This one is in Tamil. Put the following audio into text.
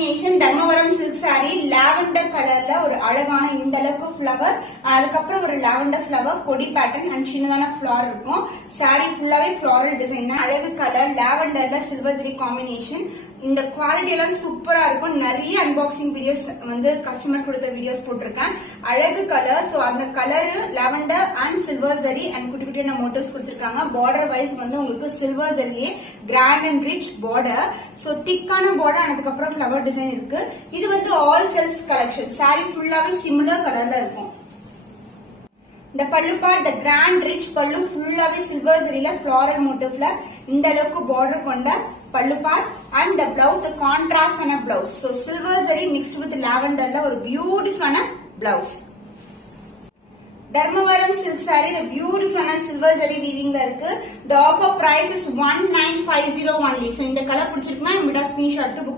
Combination Dharmavaram silk sari lavender கலர்ல ஒரு அழகான இந்த அளவுக்கு ஃபிளவர், அதுக்கப்புறம் ஒரு லாவெண்டர் ஃபிளவர் கொடி பேட்டர்ன் அண்ட் சின்னதான ஃபிளவர் இருக்கும். சாரி ஃபுல்லாவே ஃபிளாரல் டிசைன், அழகு கலர் லாவெண்டர்ல சில்வர் ஜரி காம்பினேஷன். இந்த குவாலிட்டி எல்லாம் சூப்பரா இருக்கும். நிறைய அன்பாக்சிங் வீடியோஸ் வந்து கஸ்டமர் கொடுத்த வீடியோஸ் போட்டிருக்கேன். அழகு கலர், சோ அந்த colour lavender and silver zari and குட்டி குட்டியான மோட்டிவ்ஸ் கொடுத்திருக்காங்க. பார்டர் வைஸ் வந்து உங்களுக்கு சில்வர் ஜரியே grand and rich border, so திக்கான பார்டர், அதுக்கு அப்புறம் ஃபிளவர் டிசைன் இருக்கு. இது வந்து ஆல் செல்ஸ் கலெக்ஷன். சாரி ஃபுல்லாவே சிமிலர் கலர்ல இருக்கும். இந்த பல்லு பார்ட் த கிராண்ட் ரிச் பல்லு ஃபுல்லாவே சில்வர் ஜரியில ஃபிளாரல் மோட்டிவ்ல இந்த அளவுக்கு பார்டர் கொண்ட பல்லு part and the blouse the contrast ஆன blouse. So silver zari mixed with lavender ல ஒரு பியூட்டிஃபுல் ஆன blouse. Dharmavaram silk sari the beautiful ஆன silver zari weaving ல இருக்கு. The offer price is 1950 only. So இந்த கலர் பிடிச்சிருக்குன்னா இமிடியா ஸ்கிரீன்ஷாட் எடுத்து